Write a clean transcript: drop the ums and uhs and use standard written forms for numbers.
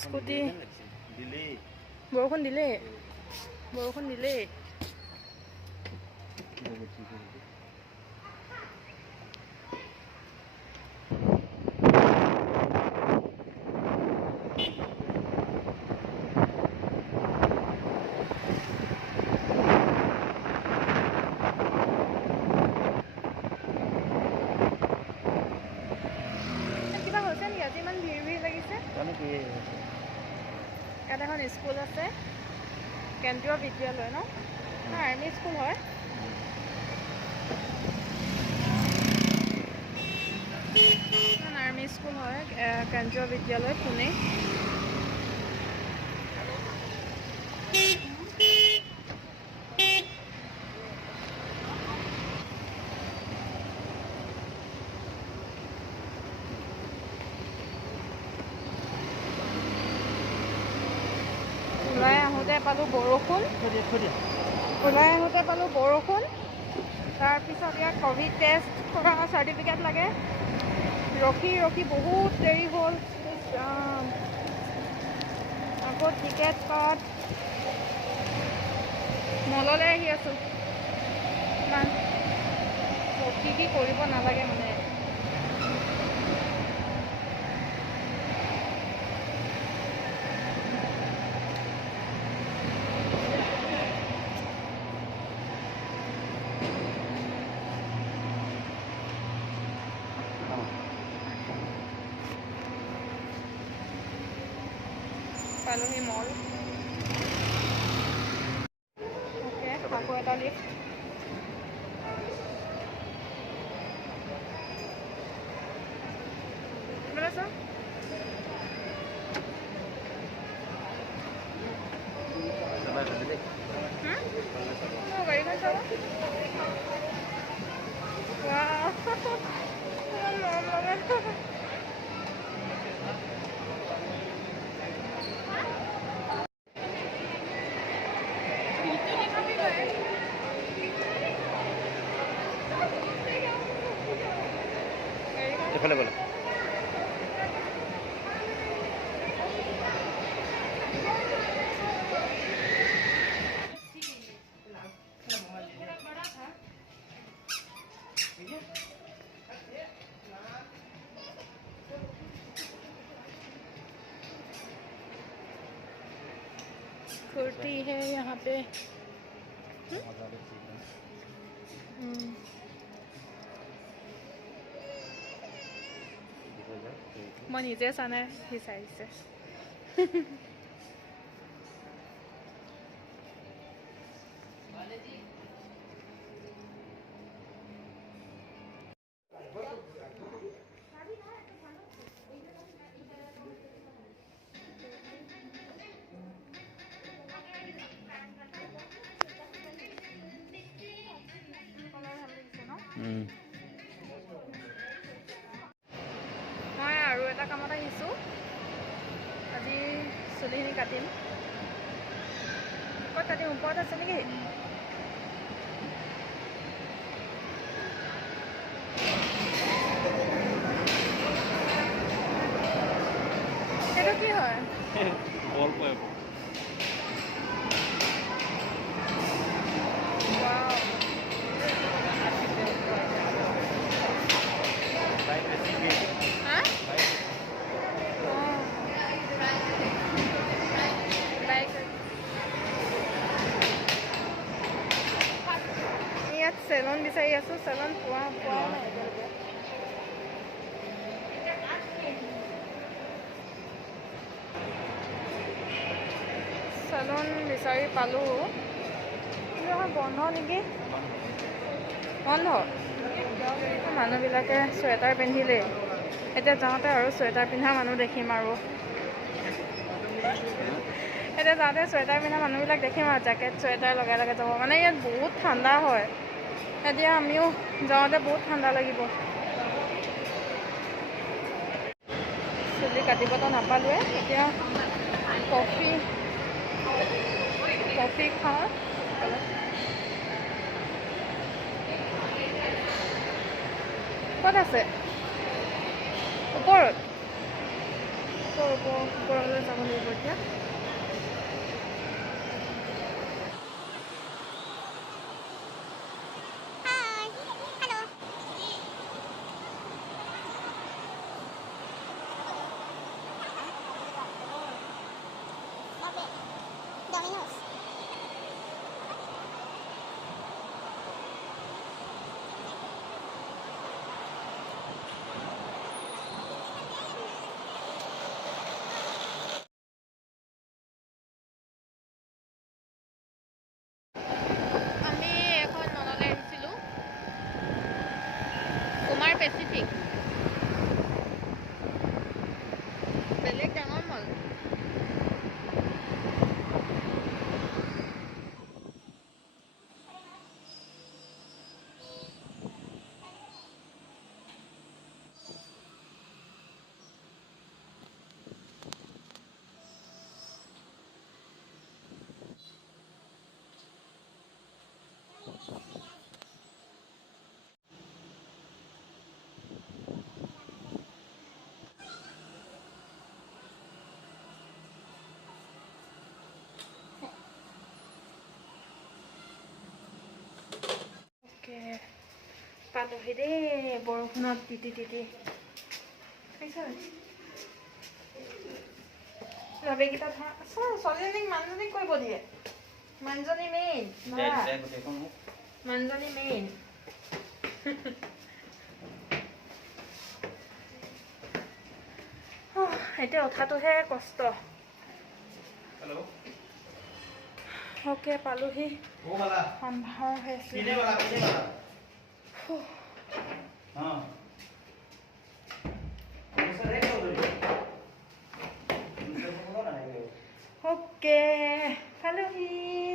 scooty বৰষুণ দিলে বৰষুণ দিলে কিবা হৈছে নেকি আজি ইমান ভিৰ ভিৰ লাগিছে ইয়াত এখন স্কুল আছে কেন্দ্ৰীয় বিদ্যালয় ন আৰ্মি স্কুল হয় আৰ্মি স্কুল হয় কেন্দ্ৰীয় বিদ্যালয় পুনে ওলাই আহোঁতে পালোঁ বৰষুণ তাৰপিছত ইয়াত ক'ভিড টেষ্ট কৰা চাৰ্টিফিকেট লাগে ৰখি ৰখি বহুত দেৰি হ'ল আকৌ টিকেট কাট মললৈ আহি আছোঁ ইমান ৰখি কি কৰিব নালাগে মানে পালোহি মল অ'কে আকৌ এটা লিফ্ট গাড়ীখন চাব এফালে বলে कुर्ती है यहाँ पे मैं निजे चाने বিচাৰিছে মই আৰু এটা কামত আহিছোঁ আজি চুলিখিনি কাটিম ক'ত কাটিম ওপৰত আছে নেকি সেইটো কি হয় বল পায় চেলন বিচাৰি আছোঁ চেলন পোৱা নাই এতিয়ালৈকে চেলন বিচাৰি পালোঁ কিন্তু এখন বন্ধ নেকি বন্ধ মানুহবিলাকে চুৱেটাৰ পিন্ধিলেই এতিয়া যাওঁতে আৰু চুৱেটাৰ পিন্ধা মানুহ দেখিম আৰু এতিয়া যাওঁতে চুৱেটাৰ পিন্ধা মানুহবিলাক দেখিম আৰু জেকেট চুৱেটাৰ লগাই লগাই যাব মানে ইয়াত বহুত ঠাণ্ডা হয় এতিয়া আমিও যাওঁতে বহুত ঠাণ্ডা লাগিব চুলি কাটিবতো নাপালোৱে এতিয়া কফি খাওঁ ক'ত আছে ওপৰত ওপৰলৈ যাব লাগিব এতিয়া আমি এখন মললৈ আহিছিলোঁ কুমাৰ পেচিফিক বেলেগ ডাঙৰ মল পালোহি দেই বৰষুণত তিতি বেগকেইটা ছোৱালীজনীক মানুহজনীক কৰিব দিয়ে মানুহজনী মেইন মানুহজনী মেইন এতিয়া উঠাটোহে কষ্ট অ'কে পালোহি সম্ভাৰ হৈ আছিলে ओके हेलो ही